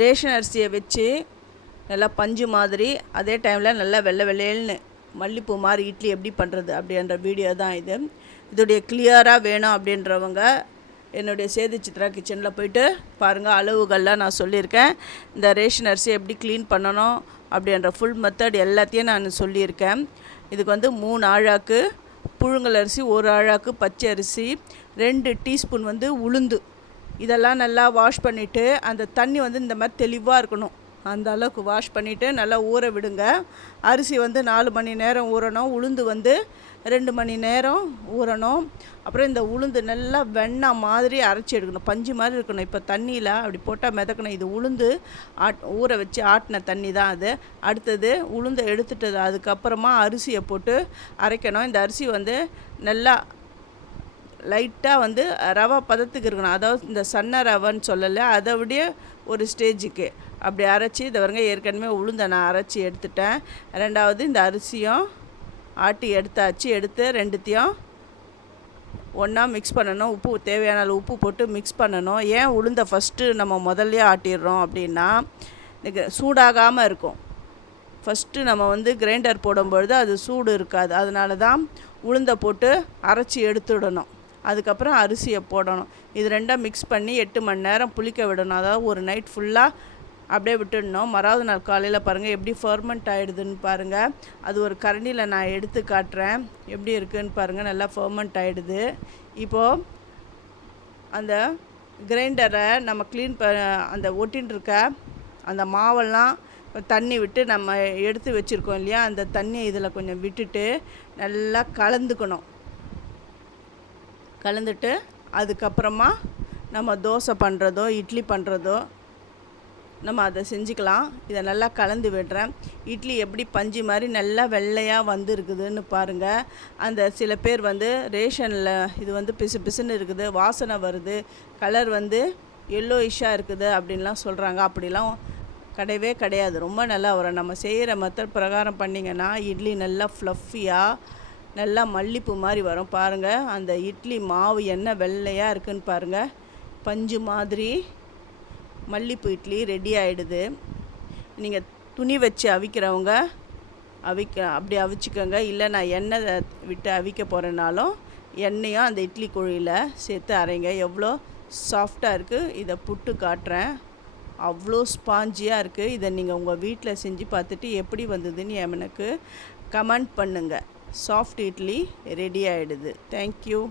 Ration அரிசியை வச்சு நல்லா பஞ்சு மாதிரி அதே டைமில் நல்லா வெள்ளை வெள்ளையல்னு மல்லிப்பூ மாதிரி இட்லி எப்படி பண்ணுறது அப்படின்ற வீடியோ தான் இது. இதோடைய கிளியராக வேணும் அப்படின்றவங்க என்னுடைய சேது சித்ரா கிச்சனில் போய்ட்டு பாருங்கள். அளவுகள்லாம் நான் சொல்லியிருக்கேன். இந்த ரேஷன் அரிசி எப்படி க்ளீன் பண்ணணும் அப்படின்ற ஃபுல் மெத்தட் எல்லாத்தையும் நான் சொல்லியிருக்கேன். இதுக்கு 3 ஆழாக்கு புழுங்கல் அரிசி, 1 ஆழாக்கு பச்சை அரிசி, 2 டீஸ்பூன் உளுந்து, இதெல்லாம் நல்லா வாஷ் பண்ணிவிட்டு அந்த தண்ணி இந்த மாதிரி தெளிவாக இருக்கணும். அந்த அளவுக்கு வாஷ் பண்ணிவிட்டு நல்லா ஊற விடுங்க. அரிசி 4 மணி நேரம் ஊறணும், உளுந்து 2 மணி நேரம் ஊறணும். அப்புறம் இந்த உளுந்து நல்லா வெண்ணெய் மாதிரி அரைச்சி எடுக்கணும், பஞ்சு மாதிரி இருக்கணும். இப்போ தண்ணியில் அப்படி போட்டால் மிதக்கணும். இது உளுந்து ஊற வச்சு ஆட்டின தண்ணி தான் அது. அடுத்தது உளுந்தை எடுத்துட்டது அதுக்கப்புறமா அரிசியை போட்டு அரைக்கணும். இந்த அரிசி நல்லா லைட்டாக ரவை பதத்துக்கு இருக்கணும். அதாவது இந்த சன்ன ரவைன்னு சொல்லலை, அதை விட ஒரு ஸ்டேஜுக்கு அப்படி அரைச்சி இதை வருங்க. ஏற்கனவே உளுந்தை நான் அரைச்சி எடுத்துட்டேன். ரெண்டாவது இந்த அரிசியும் ஆட்டி எடுத்தாச்சு. எடுத்து ரெண்டுத்தையும் ஒன்றா மிக்ஸ் பண்ணணும். உப்பு தேவையான அளவு உப்பு போட்டு மிக்ஸ் பண்ணணும். ஏன் உளுந்தை ஃபஸ்ட்டு நம்ம முதல்லையே ஆட்டிடுறோம் அப்படின்னா சூடாகாமல் இருக்கும். ஃபஸ்ட்டு நம்ம கிரைண்டர் போடும்பொழுது அது சூடு இருக்காது. அதனால தான் உளுந்தை போட்டு அரைச்சி எடுத்துடணும். அதுக்கப்புறம் அரிசியை போடணும். இது ரெண்டாக மிக்ஸ் பண்ணி 8 மணி நேரம் புளிக்க விடணும். அதாவது ஒரு நைட் ஃபுல்லாக அப்படியே விட்டுடணும். மறாவது நாள் காலையில் பாருங்கள் எப்படி ஃபர்மெண்ட் ஆகிடுதுன்னு பாருங்கள். அது ஒரு கரண்டியில் நான் எடுத்து காட்டுறேன் எப்படி இருக்குதுன்னு பாருங்கள். நல்லா ஃபர்மெண்ட் ஆகிடுது. இப்போது அந்த கிரைண்டரை நம்ம க்ளீன் அந்த ஒட்டின்னு இருக்க அந்த மாவெல்லாம் தண்ணி விட்டு நம்ம எடுத்து வச்சுருக்கோம் இல்லையா, அந்த தண்ணியை இதில் கொஞ்சம் விட்டுட்டு நல்லா கலந்துட்டு அதுக்கப்புறமா நம்ம தோசை பண்ணுறதோ இட்லி பண்ணுறதோ நம்ம அதை செஞ்சுக்கலாம். இதை நல்லா கலந்து விடுறேன். இட்லி எப்படி பஞ்சு மாதிரி நல்லா வெள்ளையாக இருக்குதுன்னு பாருங்கள். அந்த சில பேர் ரேஷனில் இது பிசு பிசுன்னு இருக்குது, வாசனை வருது, கலர் எல்லோயிஷாக இருக்குது அப்படின்லாம் சொல்கிறாங்க. அப்படிலாம் கிடையவே கிடையாது. ரொம்ப நல்லா வரும். நம்ம செய்கிற மெத்தட் பிரகாரம் பண்ணிங்கன்னா இட்லி நல்லா ஃப்ளஃபியாக நல்லா மல்லிப்பூ மாதிரி வரும். பாருங்கள் அந்த இட்லி மாவு என்ன வெள்ளையாக இருக்குதுன்னு பாருங்கள். பஞ்சு மாதிரி மல்லிப்பூ இட்லி ரெடி ஆகிடுது. நீங்கள் துணி வச்சு அவிக்கிறவங்க அப்படி அவிச்சிக்கோங்க. இல்லை நான் எண்ணெய் விட்டு அவிக்க போகிறேனாலும் எண்ணெயும் அந்த இட்லி குழியில் சேர்த்து அரைங்க. எவ்வளோ சாஃப்டாக இருக்குது. இதை புட்டு காட்டுறேன். அவ்வளோ ஸ்பாஞ்சியாக இருக்குது. இதை நீங்கள் உங்கள் வீட்டில் செஞ்சு பார்த்துட்டு எப்படி வந்ததுன்னு எனக்கு கமெண்ட் பண்ணுங்கள். சாஃப்ட் இட்லி ரெடி ஆகிடுது. தேங்க்யூ.